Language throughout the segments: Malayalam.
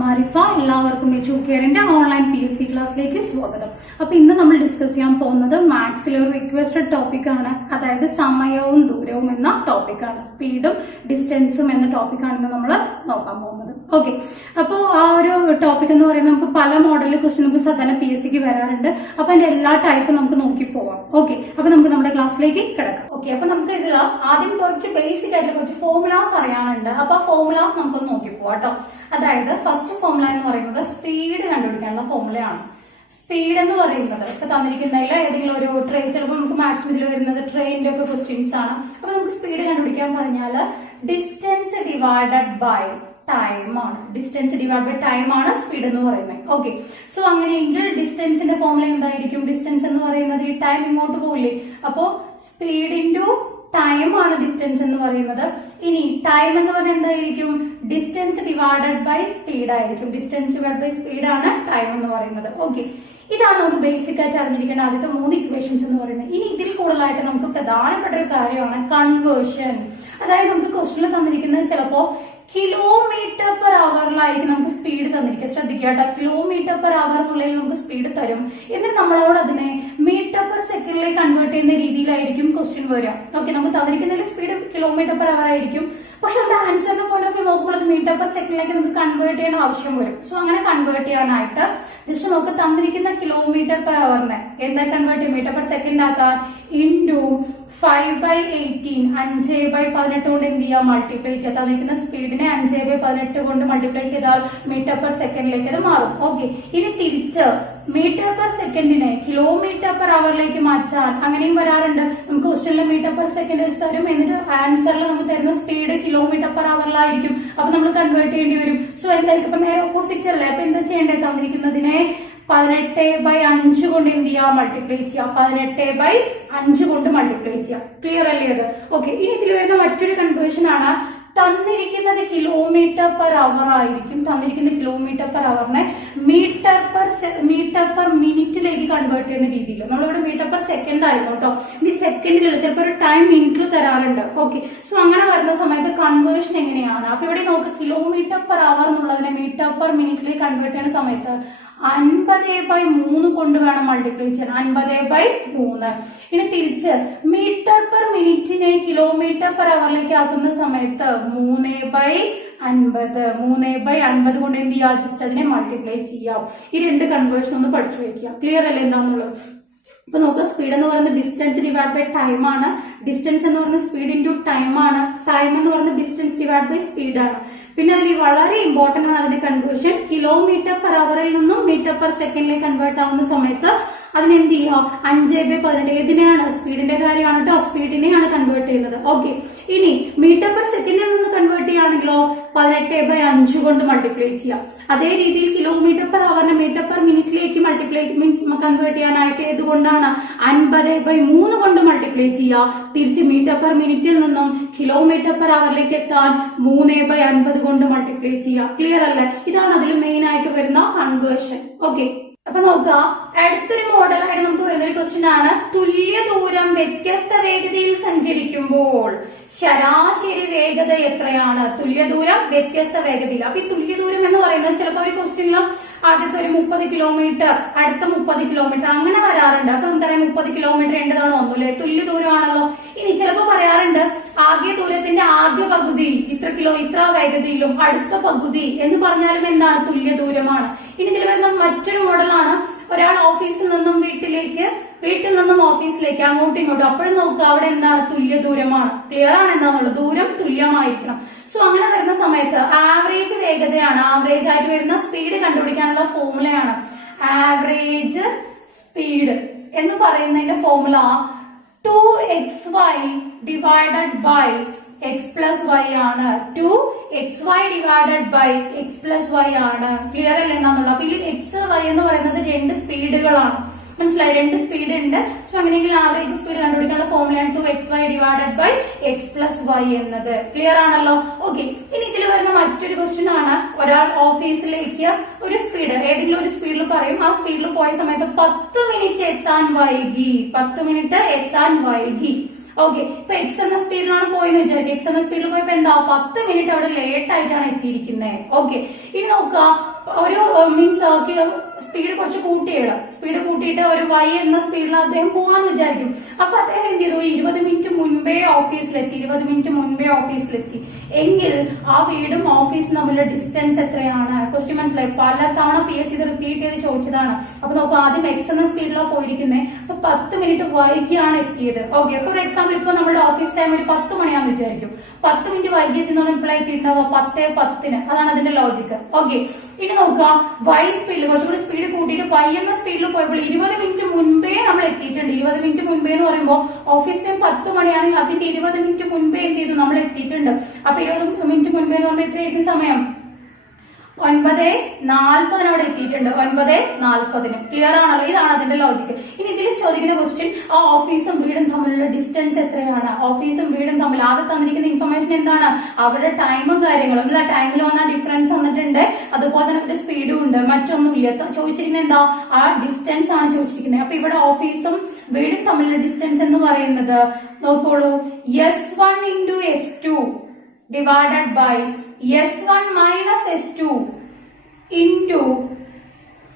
മാരിഫ. എല്ലാവർക്കും എഡ്യൂക്കേറിന്റെ ഓൺലൈൻ PSC ക്ലാസ്സിലേക്ക് സ്വാഗതം. അപ്പൊ ഇന്ന് നമ്മൾ ഡിസ്കസ് ചെയ്യാൻ പോകുന്നത് മാത്സിലെ ഒരു റിക്വസ്റ്റഡ് ടോപ്പിക് ആണ്. അതായത് സമയവും ദൂരവും എന്ന ടോപ്പിക് ആണ്. സ്പീഡും ഡിസ്റ്റൻസും എന്ന ടോപ്പിക് ആണ് നമ്മൾ നോക്കാൻ പോകുന്നത്. ഓക്കെ, അപ്പോൾ ആ ഒരു ടോപ്പിക് എന്ന് പറയുന്നത് നമുക്ക് പല മോഡൽ ക്വസ്റ്റ്യൻ നമുക്ക് സാധാരണ PSCക്ക് വരാറുണ്ട്. അപ്പൊ അതിന്റെ എല്ലാ ടൈപ്പും നമുക്ക് നോക്കി പോവാം. ഓക്കെ, അപ്പൊ നമുക്ക് നമ്മുടെ ക്ലാസ്സിലേക്ക് കിടക്കാം. ഓക്കെ, അപ്പൊ നമുക്ക് ഇതിൽ ആദ്യം കുറച്ച് ബേസിക് ആയിട്ടുള്ള കുറച്ച് ഫോർമുലാസ് അറിയാനുണ്ട്. അപ്പൊ ആ ഫോർമുലാസ് നമുക്കൊന്ന് നോക്കി പോവാം കേട്ടോ. അതായത് ഫസ്റ്റ് ഫോർമുല എന്ന് പറയുന്നത് സ്പീഡ് കണ്ടുപിടിക്കാനുള്ള ഫോർമുലയാണ്. സ്പീഡ് എന്ന് പറയുന്നത് ഇപ്പൊ തന്നിരിക്കുന്നതിൽ ഏതെങ്കിലും ഒരു ട്രെയിൻ, ചിലപ്പോൾ നമുക്ക് മാക്സിമം ഇതിൽ വരുന്നത് ട്രെയിനിന്റെ ഒക്കെ ക്വസ്റ്റ്യൻസ് ആണ്. അപ്പൊ നമുക്ക് സ്പീഡ് കണ്ടുപിടിക്കാൻ പറഞ്ഞാൽ ഡിസ്റ്റൻസ് ഡിവൈഡഡ് ബൈ ടൈം ആണ്. ഡിസ്റ്റൻസ് ഡിവൈഡ് ബൈ ടൈം ആണ് സ്പീഡ് എന്ന് പറയുന്നത്. ഓക്കെ, സോ അങ്ങനെയെങ്കിൽ ഡിസ്റ്റൻസിന്റെ ഫോർമുല എന്തായിരിക്കും? ഡിസ്റ്റൻസ് എന്ന് പറയുന്നത് ഈ ടൈം ഇങ്ങോട്ട് പോകില്ലേ, അപ്പോ സ്പീഡ് ഇൻറ്റു ടൈം ആണ് ഡിസ്റ്റൻസ് എന്ന് പറയുന്നത്. ഇനി ടൈം എന്ന് പറയുന്നത് എന്തായിരിക്കും? ഡിസ്റ്റൻസ് ഡിവൈഡഡ് ബൈ സ്പീഡ് ആയിരിക്കും. ഡിസ്റ്റൻസ് ഡിവൈഡ് ബൈ സ്പീഡ് ആണ് ടൈം എന്ന് പറയുന്നത്. ഓക്കെ, ഇതാണ് നമുക്ക് ബേസിക് ആയിട്ട് അറിഞ്ഞിരിക്കേണ്ട ആദ്യത്തെ 3 ഇക്വേഷൻസ് എന്ന് പറയുന്നത്. ഇനി ഇതിൽ കൂടുതലായിട്ട് നമുക്ക് പ്രധാനപ്പെട്ട ഒരു കാര്യമാണ് കൺവേർഷൻ. അതായത് നമുക്ക് ക്വസ്റ്റ്യനിൽ തന്നിരിക്കുന്നത് ചിലപ്പോ കിലോമീറ്റർ പെർ അവറിലായിരിക്കും നമുക്ക് സ്പീഡ് തന്നിരിക്കുക. ശ്രദ്ധിക്കുക കേട്ടോ, കിലോമീറ്റർ പെർ അവർ എന്നുള്ളതിൽ നമുക്ക് സ്പീഡ് തരും. എന്നിട്ട് നമ്മളോട് അതിനെ മീറ്റർ പെർ സെക്കൻഡിലേക്ക് കൺവേർട്ട് ചെയ്യുന്ന രീതിയിലായിരിക്കും ക്വസ്റ്റ്യൻ വരിക. ഓക്കെ, നമുക്ക് തന്നിരിക്കുന്നതിൽ സ്പീഡ് കിലോമീറ്റർ പെർ അവർ ആയിരിക്കും. പക്ഷെ നമ്മുടെ ആൻസറിന്റെ പോയിന്റ് ഓഫ് വ്യൂ നോക്കുമ്പോൾ അത് മീറ്റർ പെർ സെക്കൻഡിലേക്ക് നമുക്ക് കൺവേർട്ട് ചെയ്യേണ്ട ആവശ്യം വരും. സോ അങ്ങനെ കൺവേർട്ട് ചെയ്യാനായിട്ട് ജസ്റ്റ് നമുക്ക് തന്നിരിക്കുന്ന കിലോമീറ്റർ പെർ അവറിനെ എന്താ കൺവേർട്ട് ചെയ്യും? മീറ്റർ പെർ സെക്കൻഡ് ആക്കാൻ ഇൻറ്റു 5/18 5/18 കൊണ്ട് എന്ത് ചെയ്യാം? മൾട്ടിപ്ലൈ ചെയ്യാം. തന്നിരിക്കുന്ന സ്പീഡിനെ 5/18 കൊണ്ട് മൾട്ടിപ്ലൈ ചെയ്താൽ മീറ്റർ പെർ സെക്കൻഡിലേക്ക് അത് മാറും. ഓക്കെ, ഇനി തിരിച്ച് മീറ്റർ പെർ സെക്കൻഡിനെ കിലോമീറ്റർ പെർ അവറിലേക്ക് മാറ്റാൻ അങ്ങനെയും വരാറുണ്ട്. നമുക്ക് ക്വസ്റ്റ്യനിലെ മീറ്റർ പെർ സെക്കൻഡ് വെച്ച് തരും, എന്നിട്ട് ആൻസറിൽ നമുക്ക് തരുന്ന സ്പീഡ് കിലോമീറ്റർ പെർ അവറിലായിരിക്കും. അപ്പൊ നമ്മൾ കൺവേർട്ട് ചെയ്യേണ്ടി വരും. സോ എന്തായിരിക്കും? ഇപ്പൊ നേരെ ഓപ്പോസിറ്റ് അല്ലേ? അപ്പൊ എന്താ ചെയ്യേണ്ടത്? തന്നിരിക്കുന്നതിനെ 18/5 കൊണ്ട് എന്ത് ചെയ്യാം? മൾട്ടിപ്ലൈ ചെയ്യാം. 18/5 കൊണ്ട് മൾട്ടിപ്ലൈ ചെയ്യാം. ക്ലിയർ അല്ലേ അത്? ഓക്കെ, ഇനി ഇതിൽ വരുന്ന മറ്റൊരു കൺവേർഷൻ ആണ്. തന്നിരിക്കുന്നത് കിലോമീറ്റർ പെർ അവർ ആയിരിക്കും. തന്നിരിക്കുന്ന കിലോമീറ്റർ പെർ അവറിനെ മീറ്റർ പെർ മിനിറ്റിലേക്ക് കൺവേർട്ട് ചെയ്യുന്ന രീതിയിൽ. നമ്മളിവിടെ മീറ്റർ പെർ സെക്കൻഡ് ആയിരുന്നു കേട്ടോ. ഈ സെക്കൻഡിലല്ല, ചിലപ്പോൾ ഒരു ടൈം മിനിറ്റിൽ തരാറുണ്ട്. ഓക്കെ, സോ അങ്ങനെ വരുന്ന സമയത്ത് കൺവേർഷൻ എങ്ങനെയാണ്? അപ്പൊ ഇവിടെ നോക്ക്, കിലോമീറ്റർ പെർ അവർ എന്നുള്ളതിനെ മീറ്റർ പെർ മിനിറ്റിലേക്ക് കൺവേർട്ട് ചെയ്യുന്ന സമയത്ത് 50/3 കൊണ്ട് വേണം മൾട്ടിപ്ലൈ ചെയ്യാൻ. 50/3. ഇനി തിരിച്ച് മീറ്റർ പെർ മിനിറ്റിനെ കിലോമീറ്റർ പെർ അവറിലേക്ക് ആക്കുന്ന സമയത്ത് 3/50 കൊണ്ട് എന്ത് ചെയ്യാം? ജസ്റ്റ് അതിനെ മൾട്ടിപ്ലൈ ചെയ്യാം. ഈ 2 കൺവേർഷൻ ഒന്ന് പഠിച്ചു വെക്കുക. ക്ലിയർ അല്ലേ എന്താന്നുള്ളത്? ഇപ്പൊ നോക്കുക, സ്പീഡ് എന്ന് പറയുന്നത് ഡിസ്റ്റൻസ് ഡിവൈഡ് ബൈ ടൈം ആണ്. ഡിസ്റ്റൻസ് എന്ന് പറയുന്നത് സ്പീഡ് ഇൻറ്റു ടൈം ആണ്. ടൈം എന്ന് പറയുന്നത് ഡിസ്റ്റൻസ് ഡിവൈഡ് ബൈ സ്പീഡ് ആണ്. പിന്നെ അതിൽ വളരെ ഇമ്പോർട്ടന്റ് ആണ് അതിന്റെ കൺവേർഷൻ. കിലോമീറ്റർ പെർ അവറിൽ നിന്നും മീറ്റർ പെർ സെക്കൻഡിലേക്ക് കൺവേർട്ട് ആവുന്ന സമയത്ത് അതിനെന്ത് ചെയ്യാം? 5/18. ഏതിനെയാണ്? സ്പീഡിന്റെ കാര്യമാണ് കേട്ടോ. സ്പീഡിനെയാണ് കൺവേർട്ട് ചെയ്യുന്നത്. ഓക്കെ, ഇനി മീറ്റർ പെർ സെക്കൻഡിൽ നിന്ന് കൺവേർട്ട് ചെയ്യുകയാണെങ്കിലോ 18/5 കൊണ്ട് മൾട്ടിപ്ലൈ ചെയ്യാം. അതേ രീതിയിൽ കിലോമീറ്റർ പെർ അവറിനെ മീറ്റർ പെർ മിനിറ്റിലേക്ക് മൾട്ടിപ്ലൈ മീൻസ് കൺവേർട്ട് ചെയ്യാനായിട്ട് ഏതുകൊണ്ടാണ്? 50/3 കൊണ്ട് മൾട്ടിപ്ലൈ ചെയ്യുക. തിരിച്ച് മീറ്റർ പെർ മിനിറ്റിൽ നിന്നും കിലോമീറ്റർ പെർ അവറിലേക്ക് എത്താൻ 3/50 കൊണ്ട് മൾട്ടിപ്ലൈ ചെയ്യുക. ക്ലിയർ അല്ലേ? ഇതാണ് അതിൽ മെയിൻ ആയിട്ട് വരുന്ന കൺവേർഷൻ. ഓക്കെ, അപ്പൊ നോക്കുക, അടുത്തൊരു മോഡലായിട്ട് നമുക്ക് വരുന്നൊരു ക്വസ്റ്റ്യൻ ആണ്. തുല്യ ദൂരം വ്യത്യസ്ത വേഗതയിൽ സഞ്ചരിക്കുമ്പോൾ ശരാശരി വേഗത എത്രയാണ്? തുല്യ ദൂരം വ്യത്യസ്ത വേഗതയിൽ. അപ്പൊ ഈ തുല്യ ദൂരം എന്ന് പറയുന്നത് ചിലപ്പോൾ ഒരു ക്വസ്റ്റ്യനിൽ ആദ്യത്തെ ഒരു 30 കിലോമീറ്റർ, അടുത്ത 30 കിലോമീറ്റർ അങ്ങനെ വരാറുണ്ട്. അപ്പൊ നമുക്കറിയാം 30 കിലോമീറ്റർ എന്റേതാണോ ഒന്നുമില്ലേ? തുല്യ ദൂരമാണല്ലോ. ഇനി ചിലപ്പോ പറയാറുണ്ട് ആകെ ദൂരത്തിന്റെ ആദ്യ പകുതി ഇത്ര വേഗതയിലും അടുത്ത പകുതി എന്ന് പറഞ്ഞാലും എന്താണ്? തുല്യ ദൂരമാണ്. ഇനി ഇതിൽ വരുന്ന മറ്റൊരു മോഡലാണ്. ഒരാൾ ഓഫീസിൽ നിന്നും വീട്ടിലേക്ക്, വീട്ടിൽ നിന്നും ഓഫീസിലേക്ക്, അങ്ങോട്ടും ഇങ്ങോട്ടും. അപ്പോഴും നോക്കുക, അവിടെ എന്താണ്? തുല്യ ദൂരമാണ്. ക്ലിയർ ആണ് എന്താന്നുള്ളത്? ദൂരം തുല്യമായിരിക്കണം. സോ അങ്ങനെ വരുന്ന സമയത്ത് ആവറേജ് വേഗതയാണ്. ആവറേജ് ആയിട്ട് വരുന്ന സ്പീഡ് കണ്ടുപിടിക്കാനുള്ള ഫോർമുലയാണ് ആവറേജ് സ്പീഡ് എന്ന് പറയുന്നതിന്റെ formula 2xy divided by x plus y ആണ്. 2xy divided by x plus y ആണ്. ക്ലിയർ അല്ലേ എന്താന്നുള്ളത്? അപ്പൊ ഇതിൽ x y എന്ന് പറയുന്നത് 2 സ്പീഡുകളാണ്. മനസ്സിലായി? 2 സ്പീഡ് ഉണ്ട്. സോ അങ്ങനെയെങ്കിൽ ആവറേജ് സ്പീഡ് കണ്ടുപിടിക്കാനുള്ള ഫോർമുലയാണ് 2xy divided by x plus y എന്നത്. ക്ലിയർ ആണല്ലോ? ഓക്കെ, ഇനി ഇതിൽ വരുന്ന മറ്റൊരു ക്വസ്റ്റ്യൻ ആണ്. ഒരാൾ ഓഫീസിലേക്ക് ഒരു സ്പീഡ്, ഏതെങ്കിലും ഒരു സ്പീഡിൽ പറയും. ആ സ്പീഡിൽ പോയ സമയത്ത് 10 മിനിറ്റ് എത്താൻ വൈകി. 10 മിനിറ്റ് എത്താൻ വൈകി. ഓക്കെ, ഇപ്പൊ എക്സ് എന്ന സ്പീഡിലാണ് പോയെന്ന് വിചാരിക്കുക. എക്സ് എന്ന സ്പീഡിൽ പോയപ്പോ എന്താ 10 മിനിറ്റ് അവിടെ ലേറ്റ് ആയിട്ടാണ് എത്തിയിരിക്കുന്നത്. ഓക്കെ, ഇനി നോക്കുക ഒരു മീൻസ് സ്പീഡ് കുറച്ച് കൂട്ടിയിടാം. സ്പീഡ് കൂട്ടിയിട്ട് ഒരു y എന്ന സ്പീഡിൽ അദ്ദേഹം പോവാന്ന് വിചാരിക്കും. അപ്പൊ അദ്ദേഹം എന്ത് ചെയ്തു, 20 മിനിറ്റ് മുൻപേ ഓഫീസിലെത്തി എങ്കിൽ ആ വീടും ഓഫീസും തമ്മിലുള്ള ഡിസ്റ്റൻസ് എത്രയാണ്? ക്വസ്റ്റ്യൻ മനസ്സിലായി. പല തവണ PSC ഇത് റിപ്പീറ്റ് ചെയ്ത് ചോദിച്ചതാണ്. അപ്പൊ നമുക്ക് ആദ്യം x എന്ന സ്പീഡിലാണ് പോയിരിക്കുന്നത്. അപ്പൊ 10 മിനിറ്റ് വൈകിയാണ് എത്തിയത്. ഓക്കെ, ഫോർ എക്സാമ്പിൾ ഇപ്പൊ നമ്മുടെ ഓഫീസ് ടൈം ഒരു 10 മണിയാന്ന് വിചാരിക്കും. 10 മിനിറ്റ് വൈകി എത്തിയെന്നാണ് ഇപ്പോൾ എത്തിയിട്ടുണ്ടാവുക 10:10. അതാണ് അതിന്റെ ലോജിക്ക്. ഓക്കെ, ഇനി നോക്കുക, y സ്പീഡിൽ കുറച്ചുകൂടി സ്പീഡ് കൂട്ടിയിട്ട് y എന്ന സ്പീഡിൽ പോയപ്പോൾ 20 മിനിറ്റ് മുൻപേ നമ്മൾ എത്തിയിട്ടുണ്ട്. 20 മിനിറ്റ് മുൻപേ എന്ന് പറയുമ്പോൾ ഓഫീസ് ടൈം 10 മണിയാണെങ്കിൽ അതിന്റെ 20 മിനിറ്റ് മുൻപേ എന്ത് ചെയ്തു, നമ്മൾ എത്തിയിട്ടുണ്ട്. അപ്പൊ 20 മിനിറ്റ് മുൻപേ എന്ന് പറയുമ്പോൾ എത്രയായിരിക്കും സമയം? 9:40 അവിടെ എത്തിയിട്ടുണ്ട്. 9:40. ക്ലിയർ ആണല്ലോ? ഇതാണ് അതിന്റെ ലോജിക്ക്. ഇനി ഇതിൽ ചോദിക്കുന്ന ക്വസ്റ്റ്യൻ, ആ ഓഫീസും വീടും തമ്മിലുള്ള ഡിസ്റ്റൻസ് എത്രയാണ്? ഓഫീസും വീടും തമ്മിൽ ആകെ തന്നിരിക്കുന്ന ഇൻഫർമേഷൻ എന്താണ്? അവരുടെ ടൈമും കാര്യങ്ങളും. അല്ല, ടൈമിൽ വന്ന ഡിഫറൻസ് വന്നിട്ടുണ്ട്, അതുപോലെ തന്നെ അവരുടെ സ്പീഡും ഉണ്ട്, മറ്റൊന്നുമില്ല. ചോദിച്ചിരിക്കുന്നത് എന്താ? ആ ഡിസ്റ്റൻസ് ആണ് ചോദിച്ചിരിക്കുന്നത്. അപ്പൊ ഇവിടെ ഓഫീസും വീടും തമ്മിലുള്ള ഡിസ്റ്റൻസ് എന്ന് പറയുന്നത് നോക്കോളൂ, S1 into S2 divided by S1 minus S2 into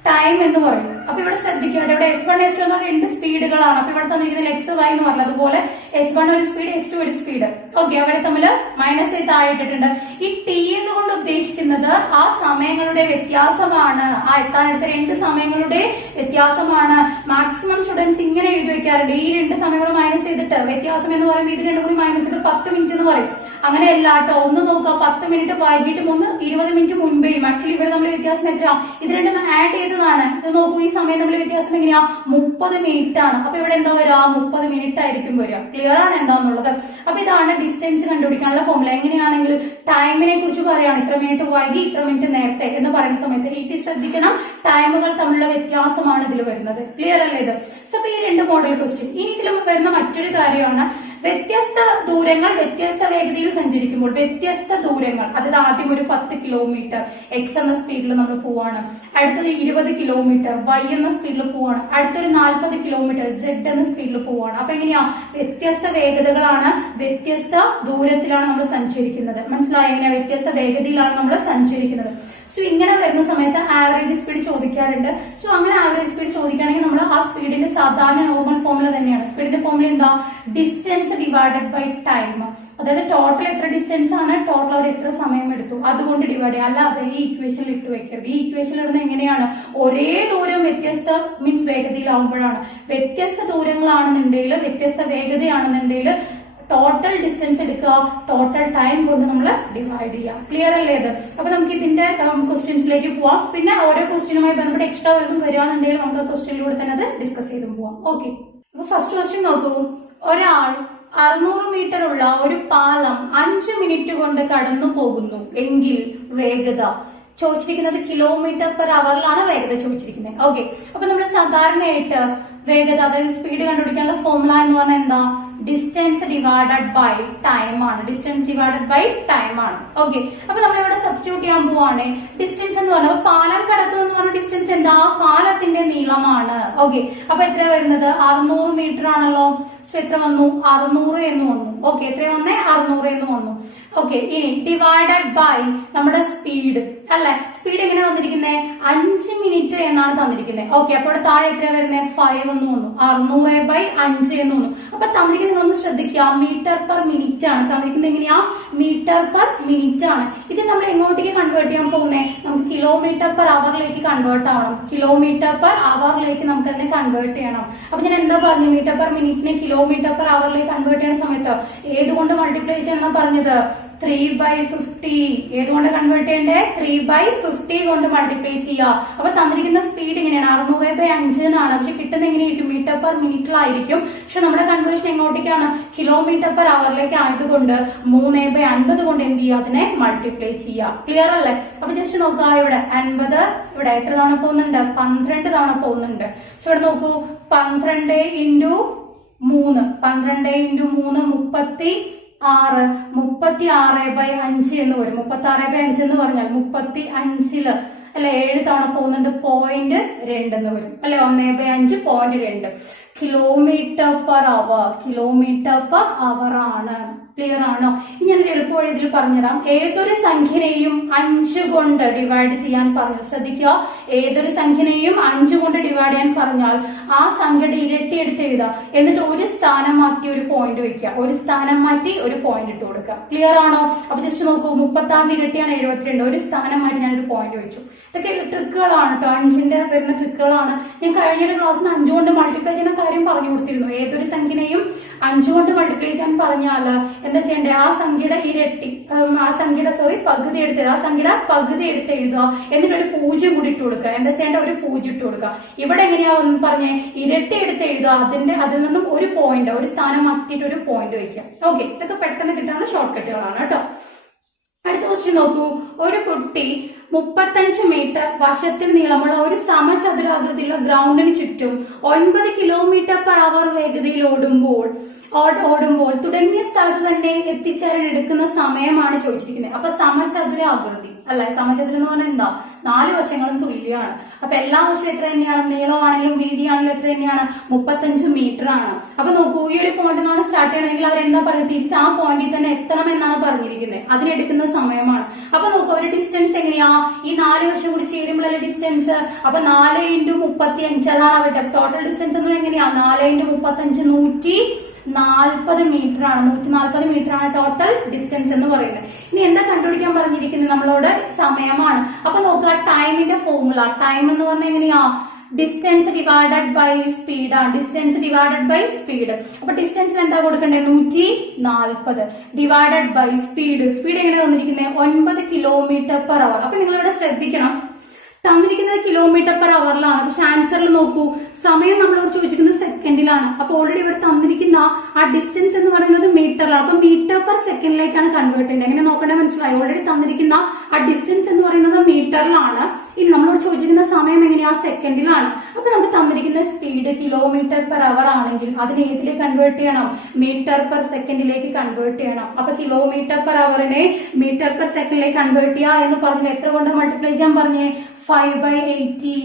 time എന്ന് പറയും. അപ്പൊ ഇവിടെ ശ്രദ്ധിക്കേണ്ടത്, ഇവിടെ S1 S2 എന്ന് പറഞ്ഞ 2 സ്പീഡുകളാണ്. അപ്പൊ ഇവിടെ തന്നിരിക്കുന്ന X Y എന്ന് പറഞ്ഞത് അതുപോലെ S1 ഒരു സ്പീഡ്, S2 ഒരു സ്പീഡ്. ഓക്കെ, അവരെ തമ്മിൽ മൈനസ് താഴെ ഇട്ടിട്ടുണ്ട്. ഈ T എന്നുകൊണ്ട് ഉദ്ദേശിക്കുന്നത് ആ സമയങ്ങളുടെ വ്യത്യാസമാണ്. ആ എത്താനെടുത്ത 2 സമയങ്ങളുടെ വ്യത്യാസമാണ്. മാക്സിമം സ്റ്റുഡൻസ് ഇങ്ങനെ എഴുതി വെക്കാറുണ്ട്, ഈ 2 സമയങ്ങൾ മൈനസ് ചെയ്തിട്ട് വ്യത്യാസം എന്ന് പറയുമ്പോൾ ഇത് 2 കൂടി മൈനസ് ചെയ്ത് 10 മിനിറ്റ് എന്ന് പറയും. അങ്ങനെയല്ല കേട്ടോ. ഒന്ന് നോക്കുക, 10 മിനിറ്റ് വൈകിട്ടും ഒന്ന് 20 മിനിറ്റ് മുൻപേയും. ആക്ച്വലി ഇവിടെ നമ്മൾ വ്യത്യാസം എത്രയാ? ഇത് രണ്ടും ആഡ് ചെയ്തതാണ്. ഇത് നോക്കൂ, ഈ സമയം നമ്മൾ വ്യത്യാസം എങ്ങനെയാ? 30 മിനിറ്റ് ആണ്. അപ്പൊ ഇവിടെ എന്താ വരിക? 30 മിനിറ്റ് ആയിരിക്കും വരിക. ക്ലിയർ ആണ് എന്താന്നുള്ളത്? അപ്പൊ ഇതാണ് ഡിസ്റ്റൻസ് കണ്ടുപിടിക്കാനുള്ള ഫോർമുല. എങ്ങനെയാണെങ്കിൽ ടൈമിനെ കുറിച്ച് പറയാണ്, ഇത്ര മിനിറ്റ് വൈകി ഇത്ര മിനിറ്റ് നേരത്തെ എന്ന് പറയുന്ന സമയത്ത് ഇത് ശ്രദ്ധിക്കണം, ടൈമുകൾ തമ്മിലുള്ള വ്യത്യാസമാണ് ഇതിൽ വരുന്നത്. ക്ലിയർ അല്ലേ ഇത്? സോ ഈ 2 മോഡൽ ക്വസ്റ്റ്യൻ. ഇനി ഇതിൽ വരുന്ന മറ്റൊരു കാര്യമാണ്, വ്യത്യസ്ത ദൂരങ്ങൾ വ്യത്യസ്ത വേഗതയിൽ സഞ്ചരിക്കുമ്പോൾ വ്യത്യസ്ത ദൂരങ്ങൾ, അതായത് ആദ്യം ഒരു 10 കിലോമീറ്റർ X എന്ന സ്പീഡിൽ നമ്മൾ പോവാണ്, അടുത്തൊരു 20 കിലോമീറ്റർ Y എന്ന സ്പീഡിൽ പോവാണ്, അടുത്തൊരു 40 കിലോമീറ്റർ Z എന്ന സ്പീഡിൽ പോവാണ്. അപ്പൊ എങ്ങനെയാ? വ്യത്യസ്ത വേഗതകളാണ്, വ്യത്യസ്ത ദൂരത്തിലാണ് നമ്മൾ സഞ്ചരിക്കുന്നത്. മനസ്സിലായോ? എങ്ങനെയാ? വ്യത്യസ്ത വേഗതയിലാണ് നമ്മൾ സഞ്ചരിക്കുന്നത്. സോ ഇങ്ങനെ വരുന്ന സമയത്ത് ആവറേജ് സ്പീഡ് ചോദിക്കാറുണ്ട്. സോ അങ്ങനെ ആവറേജ് സ്പീഡ് ചോദിക്കുകയാണെങ്കിൽ നമ്മൾ ആ സ്പീഡിന്റെ സാധാരണ നോർമൽ ഫോർമുല തന്നെയാണ്. സ്പീഡിന്റെ ഫോർമുല എന്താ? Distance divided by time. അതായത് ടോട്ടൽ എത്ര ഡിസ്റ്റൻസ് ആണ്, ടോട്ടൽ അവർ എത്ര സമയം എടുത്തു, അതുകൊണ്ട് ഡിവൈഡ് ചെയ്യുക. അല്ലാതെ ഈ ഇക്വേഷനിൽ ഇട്ട് വെക്കരുത്. ഈ ഇക്വേഷനിൽ ഇടുന്നത് എങ്ങനെയാണ്? ഒരേ ദൂരം വ്യത്യസ്ത മീൻസ് വേഗതയിലാവുമ്പോഴാണ്. വ്യത്യസ്ത ദൂരങ്ങളാണെന്നുണ്ടെങ്കിൽ, വ്യത്യസ്ത വേഗതയാണെന്നുണ്ടെങ്കിൽ ടോട്ടൽ ഡിസ്റ്റൻസ് എടുക്കുക, ടോട്ടൽ ടൈം കൊണ്ട് നമ്മൾ ഡിവൈഡ് ചെയ്യാം. ക്ലിയർ അല്ലേ ഇത്? അപ്പൊ നമുക്ക് ഇതിന്റെ ക്വസ്റ്റ്യൻസിലേക്ക് പോവാം. പിന്നെ ഓരോ ക്വസ്റ്റ്യനുമായി ബന്ധപ്പെട്ട് എക്സ്ട്രാ വല്ലതും വരികയാണെന്നുണ്ടെങ്കിൽ നമുക്ക് ആ ക്വസ്റ്റ്യനിലൂടെ തന്നെ അത് ഡിസ്കസ് ചെയ്തും പോവാം. ഓക്കെ, അപ്പൊ ഫസ്റ്റ് ക്വസ്റ്റ്യൻ നോക്കൂ. ഒരാൾ 600 മീറ്റർ ഉള്ള ഒരു പാലം 5 മിനിറ്റ് കൊണ്ട് കടന്നു പോകുന്നു എങ്കിൽ വേഗത ചോദിച്ചിരിക്കുന്നത് കിലോമീറ്റർ പെർ അവറിലാണ് വേഗത ചോദിച്ചിരിക്കുന്നത്. ഓക്കെ, അപ്പൊ നമ്മൾ സാധാരണയായിട്ട് വേഗത, അതായത് സ്പീഡ് കണ്ടുപിടിക്കാനുള്ള ഫോർമുല എന്ന് പറഞ്ഞാൽ എന്താ? ഡിസ്റ്റൻസ് ഡിവൈഡഡ് ബൈ ടൈം ആണ്. ഡിസ്റ്റൻസ് ഡിവൈഡഡ് ബൈ ടൈം ആണ്. ഓക്കെ, അപ്പൊ നമ്മൾ ഇവിടെ സബ്സ്റ്റിറ്റ്യൂട്ട് ചെയ്യാൻ പോവാണ്. ഡിസ്റ്റൻസ് എന്ന് പറഞ്ഞാൽ പാലം കടക്കുന്നു എന്ന് പറഞ്ഞ ഡിസ്റ്റൻസ് എന്താ? പാലത്തിന്റെ നീളമാണ്. ഓക്കെ, അപ്പൊ എത്ര വരുന്നത്? 600 മീറ്റർ ആണല്ലോ. സോ എത്ര വന്നു? 600 എന്ന് വന്നു. ഓക്കെ, എത്ര വന്നേ? 600 എന്ന് വന്നു. ഓക്കെ, ഇനി ഡിവൈഡഡ് ബൈ നമ്മുടെ സ്പീഡ് അല്ലെ? സ്പീഡ് എങ്ങനെ തന്നിരിക്കുന്നത്? 5 മിനിറ്റ് എന്നാണ് തന്നിരിക്കുന്നത്. ഓക്കെ, അപ്പൊ ഇവിടെ താഴെ എത്ര വരുന്നത്? 5 എന്ന് വന്നു. 600/5 എന്ന് വന്നു. അപ്പൊ തന്നിരിക്കുന്നത് നിങ്ങളൊന്ന് ശ്രദ്ധിക്കുക, മീറ്റർ പെർ മിനിറ്റ് ആണ് തന്നിരിക്കുന്നത്. എങ്ങനെയാ? മീറ്റർ പെർ മിനിറ്റ് ആണ്. ഇത് നമ്മൾ എങ്ങോട്ടേക്ക് കൺവേർട്ട് ചെയ്യാൻ പോകുന്നേ? നമുക്ക് കിലോമീറ്റർ പെർ അവറിലേക്ക് കൺവേർട്ട് ആവണം. കിലോമീറ്റർ പെർ അവറിലേക്ക് നമുക്ക് അതിനെ കൺവേർട്ട് ചെയ്യണം. അപ്പൊ ഞാൻ എന്താ പറഞ്ഞു? മീറ്റർ പെർ മിനിറ്റിനെ കിലോമീറ്റർ പെർ അവറിലേക്ക് കൺവേർട്ട് ചെയ്യുന്ന സമയത്ത് ഏതുകൊണ്ട് മൾട്ടിപ്ലൈ ചെയ്യണം പറഞ്ഞത്? 3/50. ഏതുകൊണ്ട് കൺവേർട്ട് ചെയ്യണ്ടേ? 3/50 കൊണ്ട് മൾട്ടിപ്ലൈ ചെയ്യുക. അപ്പൊ തന്നിരിക്കുന്ന സ്പീഡ് എങ്ങനെയാണ്? 600/5 എന്നാണ്. പക്ഷെ കിട്ടുന്നത് എങ്ങനെയായിരിക്കും? മീറ്റർ പെർ മിനിറ്റിലായിരിക്കും. പക്ഷെ നമ്മുടെ കൺവേർഷൻ എങ്ങോട്ടേക്കാണ്? കിലോമീറ്റർ പെർ അവറിലേക്ക് ആയതുകൊണ്ട് 3/50 കൊണ്ട് എന്ത് ചെയ്യുക? അതിനെ മൾട്ടിപ്ലൈ ചെയ്യുക. ക്ലിയർ അല്ലേ? അപ്പൊ ജസ്റ്റ് നോക്കുക, ഇവിടെ 50 ഇവിടെ എത്ര തവണ പോകുന്നുണ്ട്? 12 തവണ പോകുന്നുണ്ട്. സോ ഇവിടെ നോക്കൂ, 12 × 3 12 × 3 36/5 എന്ന് വരും. 36/5 എന്ന് പറഞ്ഞാൽ 35 അല്ലെ 7 തവണ പോകുന്നുണ്ട്, 0.2 എന്ന് വരും അല്ലെ? 1/5 0.2. km/h ആണ്. ക്ലിയർ ആണോ? ഇനി ഞാനൊരു എളുപ്പവഴി ഇതിൽ പറഞ്ഞുതരാം. ഏതൊരു സംഖ്യനെയും 5 കൊണ്ട് ഡിവൈഡ് ചെയ്യാൻ പറഞ്ഞു. ശ്രദ്ധിക്കുക, ഏതൊരു സംഖ്യനെയും 5 കൊണ്ട് ഡിവൈഡ് ചെയ്യാൻ പറഞ്ഞാൽ ആ സംഖ്യയുടെ ഇരട്ടി എടുത്ത് എഴുതുക. എന്നിട്ട് ഒരു സ്ഥാനം മാറ്റി ഒരു പോയിന്റ് വെക്കുക. ഒരു സ്ഥാനം മാറ്റി ഒരു പോയിന്റ് ഇട്ട് കൊടുക്കുക. ക്ലിയർ ആണോ? അപ്പൊ ജസ്റ്റ് നോക്കൂ, 36 ഇരട്ടിയാണ് 72. ഒരു സ്ഥാനം മാറ്റി ഞാനൊരു പോയിന്റ് വെച്ചു. ഇതൊക്കെ ട്രിക്കുകളാണ് കേട്ടോ, 5ന്റെ വരുന്ന ട്രിക്കുകളാണ്. ഞാൻ കഴിഞ്ഞൊരു ക്ലാസ്സിന് 5 കൊണ്ട് മൾട്ടിപ്ലൈ ചെയ്യുന്ന കാര്യം പറഞ്ഞു കൊടുത്തിരുന്നു. ഏതൊരു സംഖ്യനെയും 5 കൊണ്ട് മൾട്ടിപ്ലൈ ചെയ്യാൻ പറഞ്ഞാൽ എന്താ ചെയ്യണ്ടേ? ആ സംഖ്യയുടെ ഇരട്ടി, പകുതി എടുത്ത് എഴുതുക. എന്നിട്ട് ഒരു 0 കൂടി ഇട്ട് കൊടുക്കുക. എന്താ ചെയ്യേണ്ട? ഒരു 0 ഇട്ട് കൊടുക്കുക. ഇവിടെ എങ്ങനെയാ പറഞ്ഞേ? ഇരട്ടി എടുത്ത് എഴുതുക. അതിൽ നിന്നും ഒരു പോയിന്റ്, ഒരു സ്ഥാനം മാറ്റിയിട്ട് ഒരു പോയിന്റ് വയ്ക്കുക. ഓക്കെ, ഇതൊക്കെ പെട്ടെന്ന് കിട്ടാനുള്ള ഷോർട്ട് കട്ടുകളാണ് കേട്ടോ. അടുത്ത ക്വസ്റ്റ്യൻ നോക്കൂ. ഒരു കുട്ടി 35 മീറ്റർ വശത്തിൽ നീളമുള്ള ഒരു സമചതുരാകൃതിയിലുള്ള ഗ്രൗണ്ടിന് ചുറ്റും 9 km/h വേഗതയിൽ ഓടുമ്പോൾ തുടങ്ങിയ സ്ഥലത്ത് തന്നെ എത്തിച്ചേരാൻ എടുക്കുന്ന സമയമാണ് ചോദിച്ചിരിക്കുന്നത്. അപ്പൊ സമചതുരാകൃതി അല്ലെ? സമചതുരം എന്ന് പറഞ്ഞാൽ എന്താ? 4 വശങ്ങളും തുല്യമാണ്. അപ്പൊ എല്ലാ വശവും എത്ര തന്നെയാണ്? നീളമാണെങ്കിലും വീതിയാണെങ്കിലും എത്ര തന്നെയാണ്? 35 മീറ്റർ ആണ്. അപ്പൊ നോക്കൂ, ഈ ഒരു പോയിന്റ് നിന്നാണ് സ്റ്റാർട്ട് ചെയ്യണമെങ്കിൽ അവരെന്താ പറയുന്നത്? തിരിച്ച് ആ പോയിന്റിൽ തന്നെ എത്തണം എന്നാണ് പറഞ്ഞിരിക്കുന്നത്. അതിനെടുക്കുന്ന സമയമാണ്. അപ്പൊ നോക്കൂ, ഒരു ഡിസ്റ്റൻസ് എങ്ങനെയാ? ഈ 4 വശം കൂടി ചേരുമ്പോഴല്ലേ ഡിസ്റ്റൻസ്. അപ്പൊ 4 × 35 അതാണ് അവരുടെ ടോട്ടൽ ഡിസ്റ്റൻസ് എന്ന് എങ്ങനെയാ? 4 × 35 140 മീറ്റർ ആണ്. 140 മീറ്റർ ആണ് ടോട്ടൽ ഡിസ്റ്റൻസ് എന്ന് പറയുന്നത്. ഇനി എന്താ കണ്ടുപിടിക്കാൻ പറഞ്ഞിരിക്കുന്നത്? നമ്മളോട് സമയമാണ്. അപ്പൊ നോക്കുക, ടൈമിന്റെ ഫോർമുല. ടൈം എന്ന് പറഞ്ഞാൽ എങ്ങനെയാ? ഡിസ്റ്റൻസ് ഡിവൈഡഡ് ബൈ സ്പീഡ് ആണ്. Distance divided by speed. അപ്പൊ ഡിസ്റ്റൻസിന് എന്താ കൊടുക്കേണ്ടത്? 140 ഡിവൈഡഡ് ബൈ സ്പീഡ്. സ്പീഡ് എങ്ങനെ തന്നിരിക്കുന്നത്? 9 km/h. അപ്പൊ നിങ്ങൾ ഇവിടെ ശ്രദ്ധിക്കണം, തന്നിരിക്കുന്നത് km/h. പക്ഷെ ആൻസറിൽ നോക്കൂ, സമയം നമ്മളോട് ചോദിച്ചിരിക്കുന്നത് സെക്കൻഡിലാണ്. അപ്പൊ ഓൾറെഡി ഇവിടെ തന്നിരിക്കുന്ന ആ ഡിസ്റ്റൻസ് എന്ന് പറയുന്നത് മീറ്ററിലാണ്. അപ്പൊ മീറ്റർ/സെക്കൻഡിലേക്കാണ് കൺവേർട്ട് ചെയ്യേണ്ടത്. എങ്ങനെ നോക്കണ്ടേ? മനസ്സിലായി? ഓൾറെഡി തന്നിരിക്കുന്ന ആ ഡിസ്റ്റൻസ് എന്ന് പറയുന്നത് മീറ്ററിലാണ്. ഇനി നമ്മളോട് ചോദിച്ചിരിക്കുന്ന സമയം എങ്ങനെയാ? സെക്കൻഡിലാണ്. അപ്പൊ നമുക്ക് തന്നിരിക്കുന്ന സ്പീഡ് km/h ആണെങ്കിൽ അതിനെ ഏതിലേക്ക് കൺവേർട്ട് ചെയ്യണം? മീറ്റർ/സെക്കൻഡിലേക്ക് കൺവേർട്ട് ചെയ്യണം. അപ്പൊ km/hനെ മീറ്റർ/സെക്കൻഡിലേക്ക് കൺവേർട്ട് ചെയ്യുക എന്ന് പറഞ്ഞാൽ എത്ര കൊണ്ട് മൾട്ടിപ്ലൈ ചെയ്യാൻ പറഞ്ഞേ? 5/18,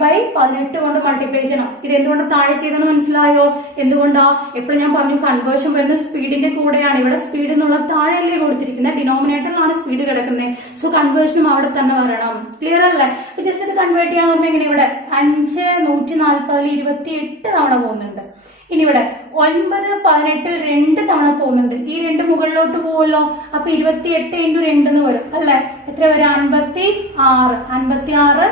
5/18 കൊണ്ട് മൾട്ടിപ്ലൈ ചെയ്യണം. ഇത് എന്തുകൊണ്ട് താഴെ ചെയ്തെന്ന് മനസ്സിലായോ? എന്തുകൊണ്ടാ? എപ്പോഴും ഞാൻ പറഞ്ഞു, കൺവേർഷൻ വരുന്നത് സ്പീഡിന്റെ കൂടെയാണ്. ഇവിടെ സ്പീഡ് എന്നുള്ള താഴെയല്ലേ കൊടുത്തിരിക്കുന്നത്, ഡിനോമിനേറ്ററിലാണ് സ്പീഡ് കിടക്കുന്നത്. സോ കൺവേർഷനും അവിടെ തന്നെ വരണം. ക്ലിയർ അല്ലേ? ജസ്റ്റ് ഇത് കൺവേർട്ട് ചെയ്യാൻ പറയുമ്പോൾ എങ്ങനെ? ഇവിടെ 5 140 28 തവണ പോകുന്നുണ്ട്. ഇനി ഇവിടെ 9 18 2 തവണ പോകുന്നുണ്ട്. ഈ 2 മുകളിലോട്ട് പോകുമല്ലോ. അപ്പൊ 28 × 2 എന്ന് വരും അല്ലെ? എത്ര വരും? 56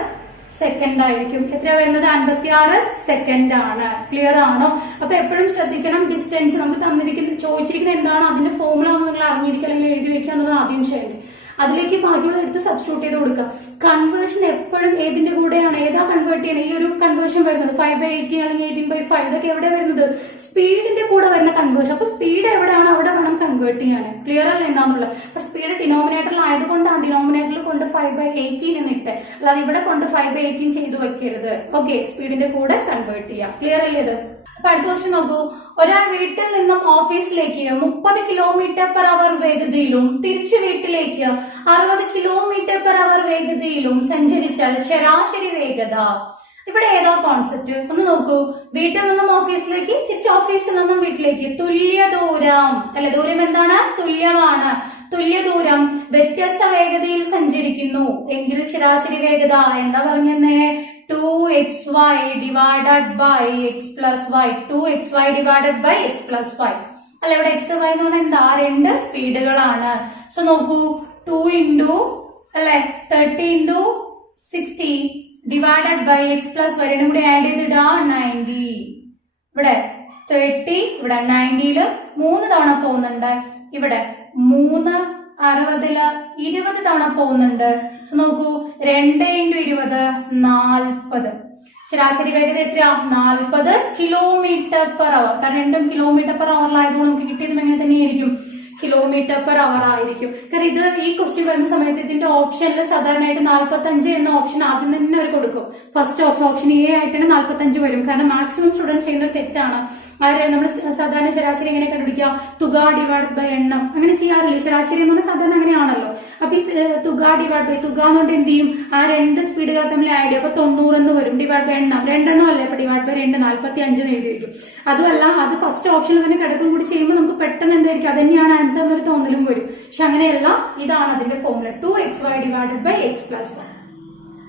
സെക്കൻഡ് ആയിരിക്കും. എത്ര വരുന്നത്? 56 സെക്കൻഡ് ആണ്. ക്ലിയർ ആണോ? അപ്പൊ എപ്പോഴും ശ്രദ്ധിക്കണം, ഡിസ്റ്റൻസ് നമുക്ക് തന്നിരിക്കുന്ന ചോദിച്ചിരിക്കുന്നത് എന്താണ്, അതിന്റെ ഫോർമുല നിങ്ങൾ അറിഞ്ഞിരിക്കുക അല്ലെങ്കിൽ എഴുതി വെക്കുക എന്നുള്ളത് ആദ്യം ചെയ്യേണ്ടത്. അതിലേക്ക് ബാക്കിയുള്ള എടുത്ത് സബ്സ്റ്റിറ്റ്യൂട്ട് ചെയ്ത് കൊടുക്കുക. കൺവേർഷൻ എപ്പോഴും ഏതിന്റെ കൂടെയാണ്? ഏതാ കൺവേർട്ട് ചെയ്യണം? ഈ ഒരു കൺവേർഷൻ വരുന്നത് 5/18 അല്ലെങ്കിൽ 18/5 ഇതൊക്കെ എവിടെ വരുന്നത്? സ്പീഡിന്റെ കൂടെ വരുന്ന കൺവേർഷൻ. അപ്പൊ സ്പീഡ് എവിടെയാണ് അവിടെ വേണം കൺവേർട്ട് ചെയ്യാൻ. ക്ലിയർ അല്ലേ എന്താണെന്നുള്ളത്? അപ്പൊ സ്പീഡ് ഡിനോമിനേറ്ററിൽ ആയതുകൊണ്ടാണ് ഡിനോമിനേറ്ററിൽ കൊണ്ട് 5/18 എന്നിട്ട്, അല്ലാതെ ഇവിടെ കൊണ്ട് 5/18 ചെയ്ത് വെക്കരുത്. ഓക്കെ, സ്പീഡിന്റെ കൂടെ കൺവേർട്ട് ചെയ്യാം. ക്ലിയർ അല്ലേ ഇത്? അപ്പൊ അടുത്ത ക്വസ്റ്റ്യൻ നോക്കൂ. ഒരാൾ വീട്ടിൽ നിന്നും ഓഫീസിലേക്ക് 30 km/h വേഗതയിലും തിരിച്ചു വീട്ടിലേക്ക് 60 km/h വേഗതയിലും സഞ്ചരിച്ചാൽ ശരാശരി വേഗത. ഇവിടെ ഏതാ കോൺസെപ്റ്റ് ഒന്ന് നോക്കൂ. വീട്ടിൽ നിന്നും ഓഫീസിലേക്ക്, തിരിച്ച് ഓഫീസിൽ നിന്നും വീട്ടിലേക്ക് തുല്യ ദൂരം അല്ലെ? ദൂരം എന്താണ്? തുല്യമാണ്. തുല്യ ദൂരം വ്യത്യസ്ത വേഗതയിൽ സഞ്ചരിക്കുന്നു എങ്കിൽ ശരാശരി വേഗത എന്താ പറഞ്ഞേ? 2xy divided by x plus y. 2xy divided by x plus y. അല്ല, ഇവിടെ x y എന്ന് പറഞ്ഞാൽ എന്താ? 2 സ്പീഡുകളാണ്. സോ നോക്കൂ, 2 × അല്ലെ 30 × 60 divided by x plus y. രണ്ടും കൂടി ആഡ് ചെയ്തിടാ 90. ഇവിടെ 30, ഇവിടെ 90 3 തവണ പോകുന്നുണ്ട്. ഇവിടെ 3 60 20 തവണ പോകുന്നുണ്ട്. സോ നോക്കൂ, 2 × 20 40. ശരാശരി വേഗത എത്രയാ? 40 km/h. കാരണം രണ്ടും km/h ആയതുകൊണ്ട് നമുക്ക് കിട്ടിയതും എങ്ങനെ തന്നെയായിരിക്കും? km/h ആയിരിക്കും. കാരണം ഇത് ഈ ക്വസ്റ്റ്യൻ വരുന്ന സമയത്ത് ഇതിന്റെ ഓപ്ഷനിൽ സാധാരണയായിട്ട് 45 എന്ന ഓപ്ഷൻ ആദ്യം തന്നെ അവർ കൊടുക്കും. ഫസ്റ്റ് ഓപ്ഷൻ A ആയിട്ടാണ് 45 വരും. കാരണം മാക്സിമം സ്റ്റുഡൻസ് ചെയ്യുന്ന ഒരു തെറ്റാണ്. നമ്മൾ സാധാരണ ശരാശരി എങ്ങനെ കണ്ടുപിടിക്കുക? തുക ഡിവൈഡ് ബൈ എണ്ണം, അങ്ങനെ ചെയ്യാറില്ലേ? ശരാശരി എന്ന് പറഞ്ഞാൽ സാധാരണ അങ്ങനെയാണല്ലോ. അപ്പൊ ഈ തുക ഡിവൈഡ് ബൈ തുക എന്നുകൊണ്ട് എന്ത് ചെയ്യും? ആ രണ്ട് സ്പീഡുകൾ തമ്മിൽ ആഡ് ചെയ്യും. അപ്പൊ 90 എന്ന് വരും. ഡിവൈഡ് ബൈ എണ്ണം, രണ്ടെണ്ണം അല്ലേ? അപ്പൊ ഡിവൈഡ് ബൈ 2 45 എന്ന് എഴുതി വയ്ക്കും. അതുമല്ല, അത് ഫസ്റ്റ് ഓപ്ഷനിൽ തന്നെ കിടക്കും കൂടി ചെയ്യുമ്പോൾ നമുക്ക് പെട്ടെന്ന് എന്തായിരിക്കും? അത് തന്നെയാണ് ആൻസർ എന്നൊരു തോന്നലും വരും. പക്ഷെ അങ്ങനെയല്ല, ഇതാണ് അതിന്റെ formula. 2xy divided by x plus 1.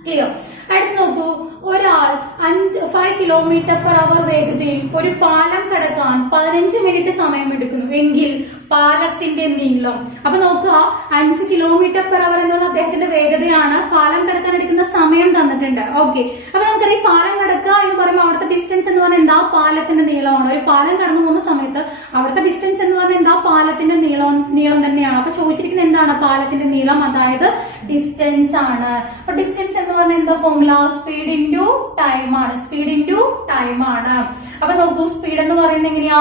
Clear? അടുത്ത് നോക്കൂ, ഒരാൾ 5 km/h വേഗതയിൽ ഒരു പാലം കടക്കാൻ 15 മിനിറ്റ് സമയം എടുക്കുന്നു എങ്കിൽ പാലത്തിന്റെ നീളം. അപ്പൊ നോക്കുക, 5 km/h എന്ന് പറഞ്ഞാൽ അദ്ദേഹത്തിന്റെ വേഗതയാണ്. പാലം കടക്കാൻ എടുക്കുന്ന സമയം തന്നിട്ടുണ്ട്. ഓക്കെ, അപ്പൊ നമുക്കറിയാം പാലം കടക്കുക എന്ന് പറയുമ്പോൾ അവിടുത്തെ ഡിസ്റ്റൻസ് എന്ന് പറഞ്ഞാൽ എന്താ? പാലത്തിന്റെ നീളമാണ്. ഒരു പാലം കടന്നു പോകുന്ന സമയത്ത് അവിടുത്തെ ഡിസ്റ്റൻസ് എന്ന് പറഞ്ഞാൽ എന്താ? പാലത്തിന്റെ നീളം തന്നെയാണ്. അപ്പൊ ചോദിച്ചിരിക്കുന്നത് എന്താണ്? പാലത്തിന്റെ നീളം, അതായത് ഡിസ്റ്റൻസ് ആണ്. അപ്പൊ ഡിസ്റ്റൻസ് എന്ന് പറഞ്ഞാൽ എന്താ ഫോർമുല? സ്പീഡ് ഇൻറ്റു ടൈം ആണ്. സ്പീഡ് ഇൻറ്റു ടൈം ആണ്. അപ്പൊ നോക്കൂ, സ്പീഡ് എന്ന് പറയുന്നത് എങ്ങനെയാ?